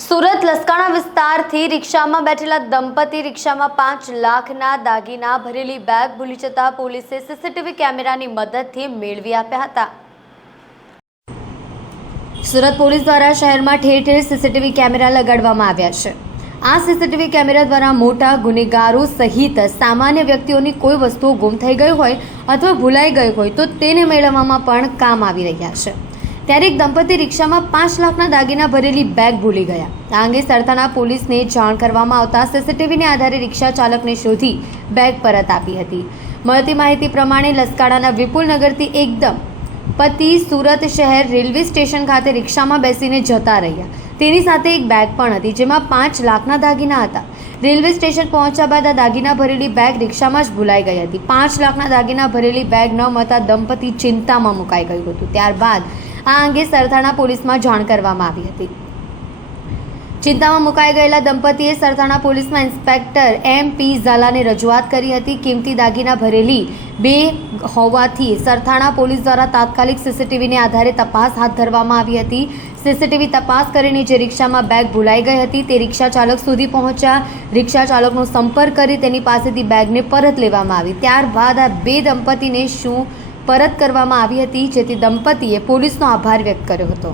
સુરત લસકાણા વિસ્તારથી રિક્ષામાં બેઠેલા દંપતી રિક્ષામાં 5 લાખના દાગીના ભરેલી બેગ ભૂલી જતા પોલીસે સીસીટીવી કેમેરાની મદદથી મેળવી આપ્યા હતા। સુરત પોલીસ દ્વારા શહેરમાં ઠેર ઠેર સીસીટીવી કેમેરા લગાડવામાં આવ્યા છે। આ સીસીટીવી કેમેરા દ્વારા મોટા ગુનેગારો સહિત સામાન્ય વ્યક્તિઓની કોઈ વસ્તુ ગુમ થઈ ગઈ હોય અથવા ભૂલાઈ ગઈ હોય તો તેને મેળવવામાં પણ કામ આવી રહ્યા છે। ત્યારે એક દંપતી રિક્ષામાં 5 લાખના દાગીના ભરેલી બેગ ભૂલી ગયા। આ અંગે સરથાણા પોલીસને જાણ કરવામાં આવતા સીસીટીવીને આધારે રિક્ષા ચાલકને શોધી બેગ પરત આપી હતી। મળતી માહિતી પ્રમાણે લસકાણાના વિપુલનગરથી એકદમ પતિ સુરત શહેર રેલવે સ્ટેશન ખાતે રિક્ષામાં બેસીને જતા રહ્યા। તેની સાથે એક બેગ પણ હતી જેમાં 5 લાખના દાગીના હતા। રેલવે સ્ટેશન પહોંચ્યા બાદ આ દાગીના ભરેલી બેગ રિક્ષામાં જ ભૂલાઈ ગઈ હતી। 5 લાખના દાગીના ભરેલી બેગ ન મળતા દંપતી ચિંતામાં મુકાઈ ગયું હતું। ત્યારબાદ આ અંગે સરથાણા પોલીસમાં જાણ કરવામાં આવી હતી। ચિંતામાં મુકાઈ ગયેલા દંપતીએ સરથાણા પોલીસમાં ઇન્સ્પેક્ટર MP ઝાલાને રજૂઆત કરી હતી। કિંમતી દાગીના ભરેલી બેગ હોવાથી સરથાણા પોલીસ દ્વારા તાત્કાલિક સીસીટીવીને આધારે તપાસ હાથ ધરવામાં આવી હતી। સીસીટીવી તપાસ કરીને જે રિક્ષામાં બેગ ભૂલાઈ ગઈ હતી તે રિક્ષા ચાલક સુધી પહોંચ્યા। રિક્ષા ચાલકનો સંપર્ક કરી તેની પાસેથી બેગને પરત લેવામાં આવી। ત્યારબાદ આ બે દંપતીને પરત કરવામાં આવી હતી, જેથી દંપતીએ પોલીસનો આભાર વ્યક્ત કર્યો હતો।